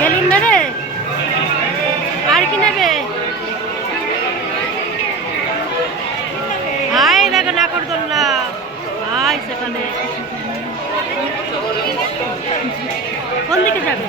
Balloon নেবে আর কি নেবে? হাই দেখো নাগরদোলনা, হাই সেখানে কোন দিকে যাবে?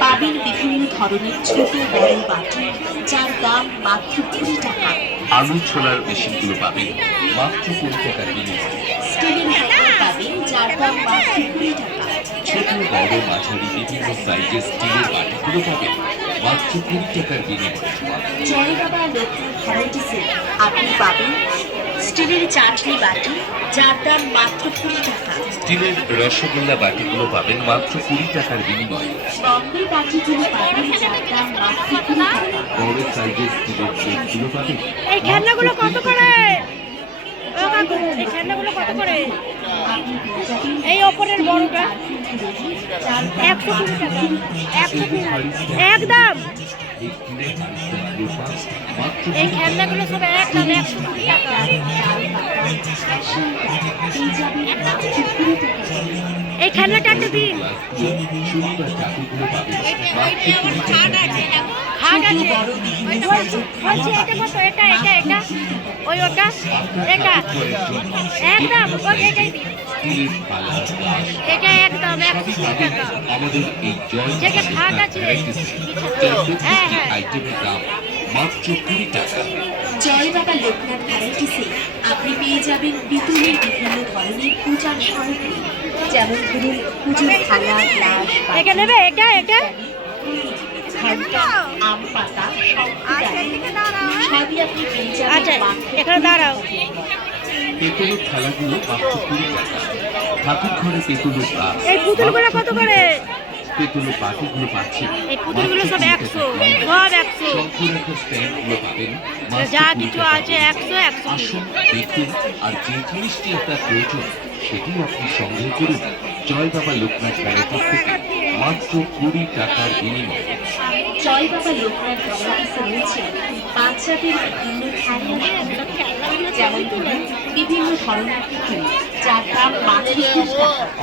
পাবেন বিভিন্ন ধরনের ছোট বড় বাটি, যার দাম মাত্র 20 টাকা। আলু ছোলার মেশিনগুলো পাবেন মাত্র 20 টাকার বিনিময়ে। স্টিলের হ্যাঙ্গার পাবেন, যার দাম মাত্র 20 টাকা। ছোট বড় মাঝারি বিভিন্ন সাইজের স্টিলের বাটিগুলো পাবেন মাত্র 20 টাকার বিনিময়ে। জয় বাবা লক্ষ্মীর ভ্যারাইটিসে আপনি পাবেন স্টিলের চাটনি বাটি, যার দাম মাত্র 20 টাকা। স্টিলের রসগোল্লা বাটিগুলো পাবেন মাত্র 20 টাকার বিনিময়ে। বম্বে বাটিগুলো পাবেন, যার দাম মাত্র 20 টাকা। বড় সাইজের স্টিলের প্লেটগুলো পাবেন। এই খেলনাগুলো কত করে? ও কাকু, এই খেলনাগুলো কত করে? এই ওপরের বড়টা 120 টাকা। 120 একদম। এই খেলনাগুলো সব একদম 120 টাকা। এই খেলনাটা একটা দিন। খাট আছে বলছি, এটা কত? এটা এটা এটা ওই ওটা এটা একদম এটাই দিন। এটা একদম 120 টাকা। আমাদের এই যেটা খাট আছে হ্যাঁ হ্যাঁ আইটেমের দাম মাত্র 20 টাকা। জয় বাবা লোকনাথ ভ্যারাইটিসে আপনি পেয়ে যাবেন পিতলের বিভিন্ন ধরনের পূজার সামগ্রী, যেমন ধরুন পুজোর থালা, গ্লাস, এটা নেবে? এটা এটা ঘন্টা, আম পাতা, সবই আপনি পেয়ে যাবেন আচ্ছা মাত্র এখানে দাঁড়াও। পেতলের থালাগুলো মাত্র 20 টাকা। ঠাকুর ঘরে পেতলের গ্লাস এই পুতুলগুলো কত করে? পেতলের বাটিগুলো পাচ্ছেন এই পুতুলগুলো সব 100, সব 100। শঙ্কুরাখা স্ট্যান্ডগুলো পাবেন যা কিছু আছে 100 100। আসুন দেখুন, আর যে জিনিসটি আপনার প্রয়োজন সেটি আপনি সংগ্রহ করুন জয় বাবা লোকনাথ ভ্যারাইটিস থেকে মাত্র 20 টাকার বিনিময়ে। জয় বাবা লোকনাথ ভ্যারাইটিসে রয়েছে বাচ্চাদের বিভিন্ন খেলনা, যেমন ধরুন বিভিন্ন ধরনের পুতুল, যার দাম মাত্র 20 টাকা।